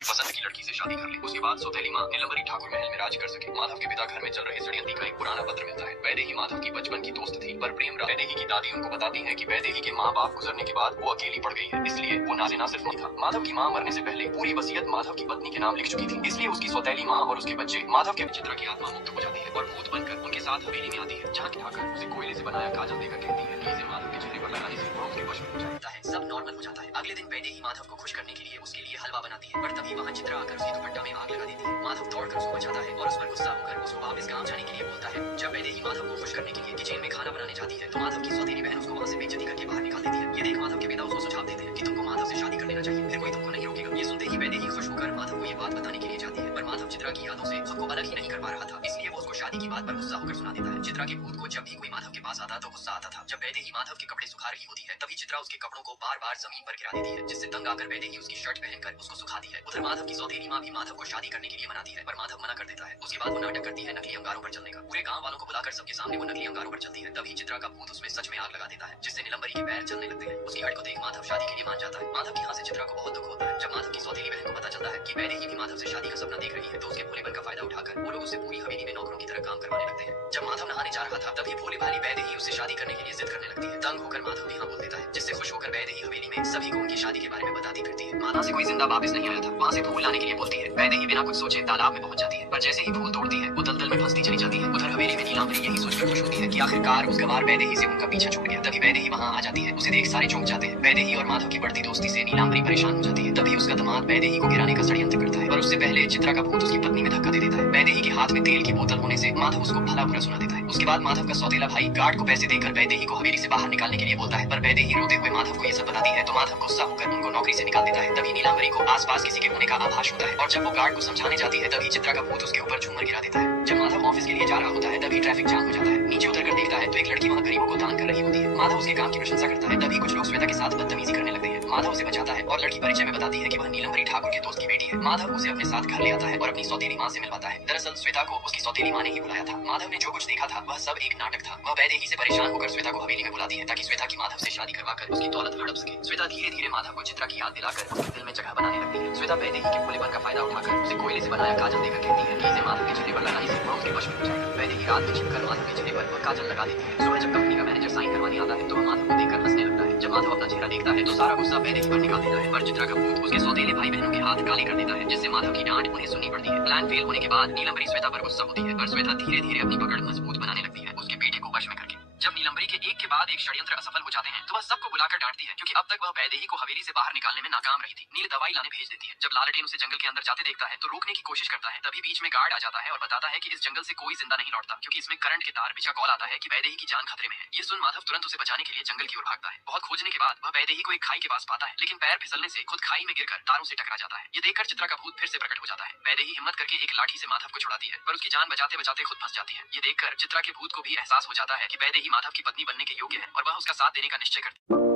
पसंद की लड़की से शादी कर ली। उसके बाद सौतेली माँ नीलंबरी ठाकुर महल में राज कर सके। माधव के पिता घर में चल रहे षड्यंत्र का एक पुराना पत्र मिलता है। वैदेही माधव की बचपन की दोस्त थी, पर प्रेम वैदेही की दादी उनको बताती है कि वैदेही के माँ बाप गुजरने के बाद वो अकेली पड़ गई है, इसलिए वो ना सिर्फ नहीं था। माधव की माँ मरने से पहले पूरी वसीयत माधव की पत्नी के नाम लिख चुकी थी, इसलिए उसकी सौतेली माँ और उसके बच्चे माधव के चित्रा की आत्मा मुक्त हो जाती है और भूत बनकर उनके साथ हवेली में आती है, जहाँ ठाकर उसे कोयले से बनाया काजल देकर कहती है कि इसे माधव के चेहरे पर लगाने से वो उसके वश में हो जाता है। सब नॉर्मल हो जाता है। अगले दिन वैदेही माधव को खुश करने के लिए उसके लिए हलवा बनाती है, पर तभी वहाँ चित्रा आकर उसकी दुपट्टा में आग लगा देती है। माधव दौड़कर उसको बचाता है और उस पर गुस्सा होकर उसको वापस गांव जाने के लिए बोलता है। जब वैदेही माधव को खुश करने के लिए किचन में खाना बनाने जाती है तो माधव की सौतेली बहन उसको वहाँ से बेइज्जती करके बाहर निकाल देती है। ये देख माधव के पिता उसको सुझाव देते हैं कि तुमको माधव से शादी कर लेना चाहिए, फिर कोई तुमको नहीं रोकेगा। ये सुनते ही वैदेही खुश होकर माधव को ये बात बताने के लिए जाती है, पर माधव चित्रा की यादों से खुद को अलग ही नहीं कर पा रहा था, इसलिए वो उसको शादी की बात पर गुस्सा होकर सुना देता है। चित्रा के भूत को जब भी कोई माधव के पास आता तो गुस्सा आता था। जब वैदेही माधव के कपड़े सुखा रही होती है तभी चित्रा उसके कपड़ों को बार बार जमीन पर गिरा देती है, जिससे तंग आकर वैदेही उसकी शर्ट पहनकर उसको सुखाती है। उधर माधव की सौतेली माँ भी माधव को शादी करने के लिए मनाती है, पर माधव मना कर देता है। उसके बाद वो नाटक करती है नकली अंगारों पर चलने का। पूरे गांव वालों को बुलाकर सबके सामने वो नकली अंगारों पर चलती है। तभी चित्रा का भूत उसमें सच में आग लगा देता है, जिससे नीलंबरी के पैर चलने लगते हैं। उसकी हट को देख माधव शादी के लिए मान जाता है। माधव की यहाँ से चित्रा को बहुत दुख होता है। जब माधव की सौतेली बहन को पता चलता है कि वैदेही भी माधव से शादी का सपना देख रही है तो उसके भोलेपन का फायदा उठाकर वो लोग उससे पूरी हवेली में नौकरों की तरह काम करवाने लगते हैं। जब माधव नहाने जा रहा था तभी भोली भाली वैदेही उससे शादी करने के लिए जिद करने लगती है। तंग होकर माधव भी हाँ बोल देता है, जिससे खुश होकर वैदेही हवेली में सभी को उनकी शादी के बारे में बताती फिरती है। माधव से कोई जिंदा वापस नहीं आया था, वहाँ से फूल लाने के लिए बोलती है। वैदेही बिना कुछ सोचे तालाब में पहुंच जाती है, पर जैसे ही फूल तोड़ती है वो दलदल में फंसती चली जाती है। उधर हवेली में नीलांबरी यही सोचकर खुश होती है कि आखिरकार उस गंवार वैदेही से उनका पीछा छूट गया। तभी वैदेही वहाँ आ जाती है, उसे देख सारे चौंक जाते हैं। वैदेही और माधव की बढ़ती दोस्ती से नीलांबरी परेशान हो जाती है। तभी उसका दामाद वैदेही को गिराने का षड्यंत्र करता है, पर उससे पहले चित्रा का भूत उसकी पत्नी में धक्का दे देता है। वैदेही के हाथ में तेल की बोतल होने से माधव उसको भला बुरा सुना देता है। उसके बाद माधव का सौतेला भाई गार्ड को पैसे देकर वैदेही को हवेली से बाहर निकालने के लिए बोलता है, पर वैदेही रोते हुए माधव को ये सब बताती है तो माधव गुस्सा होकर उनको नौकरी से निकाल देता है। तभी नीलांबरी को आसपास किसी के होने का आभास होता है और जब वो गार्ड को समझाने जाती है तभी चित्रा का भूत उसके ऊपर झूमर गिरा देता है। जब माधव ऑफिस के लिए जा रहा होता है तभी ट्रैफिक जाम हो जाता है। नीचे उतर कर देखता है तो एक लड़की वहाँ गरीबों को दान कर रही होती है। माधव उसके काम की प्रशंसा करता है। तभी कुछ लोग श्वेता के साथ बदतमीजी करने लगते हैं। माधव उसे बचाता है और लड़की परिचय में बताती है कि वह नीलंबरी ठाकुर के दोस्त की बेटी है। माधव उसे अपने साथ घर ले आता है और अपनी सौतेली माँ से मिलवाता है। दरअसल श्वेता को उसकी सौतेली माँ ने ही बुलाया था। माधव ने जो कुछ देखा था वह सब एक नाटक था। वह वैदेही से परेशान होकर श्वेता को हवेली में बुलाती है ताकि श्वेता की माधव से शादी करवाकर उसकी दौलत हड़प सके। श्वेता धीरे धीरे माधव को चित्रा की याद दिलाकर उसके दिल में जगह बनाने लगती है। श्वेता वैदेही के भोलेपन का फायदा उठाकर उसे कोयले से बनाया काजल देकर कहती है कि इसे माधव के चेहरे पर लगाने से वह उसके वश में हो जाएगा। वैदेही रात में छिपकर माधव के चेहरे पर वह काजल लगा देती है। सुबह जब कंपनी का मैनेजर साइन करवाने आता है तो वह माधव को देखकर हंसने लगता है। जब माधव अपना चेहरा देखता है तो सारा गुस्सा वैदेही पर निकाल देता है, पर चित्रा का भूत उसके सौतेले भाई बहनों के हाथ काले कर देता है, जिससे माधव की डांट उन्हें सुननी पड़ती है। प्लान फेल होने के बाद नीलंबरी श्वेता पर गुस्सा होती है, पर श्वेता धीरे धीरे अपनी पकड़ मजबूत बनाने लगती है, उसके बेटे को वश में करके। जब नीलंबरी के एक के बाद एक षड्यंत्र असफल हो जाते हैं तो वह सबको बुलाकर डांटती है, क्योंकि अब तक वह वैदेही को हवेली से बाहर निकालने में नाकाम रही थी। नील दवाई लाने भेज देती है। जब लालटेन उसे जंगल के अंदर जाते देखता है तो रोकने की कोशिश करता है। तभी बीच में गार्ड आ जाता है और बताता है कि इस जंगल से कोई जिंदा नहीं लौटता, क्योंकि इसमें करंट के तार बिछा कॉल आता है कि वैदेही की जान खतरे में है। ये सुन माधव तुरंत उसे बचाने के लिए जंगल की ओर भागता है। बहुत खोजने के बाद वह वैदेही को एक खाई के पास पाता है, लेकिन पैर फिसलने से खुद खाई में गिरकर तारों से टकरा जाता है। ये देखकर चित्रा का भूत फिर से प्रकट हो जाता है। वैदेही हिम्मत करके एक लाठी से माधव को छुड़ाती है, पर उसकी जान बचाते बचाते खुद फंस जाती है। ये देखकर चित्रा के भूत को भी एहसास हो जाता है कि वैदेही माधव की पत्नी बनने के योग्य है और वह उसका साथ देने का निश्चय करती है।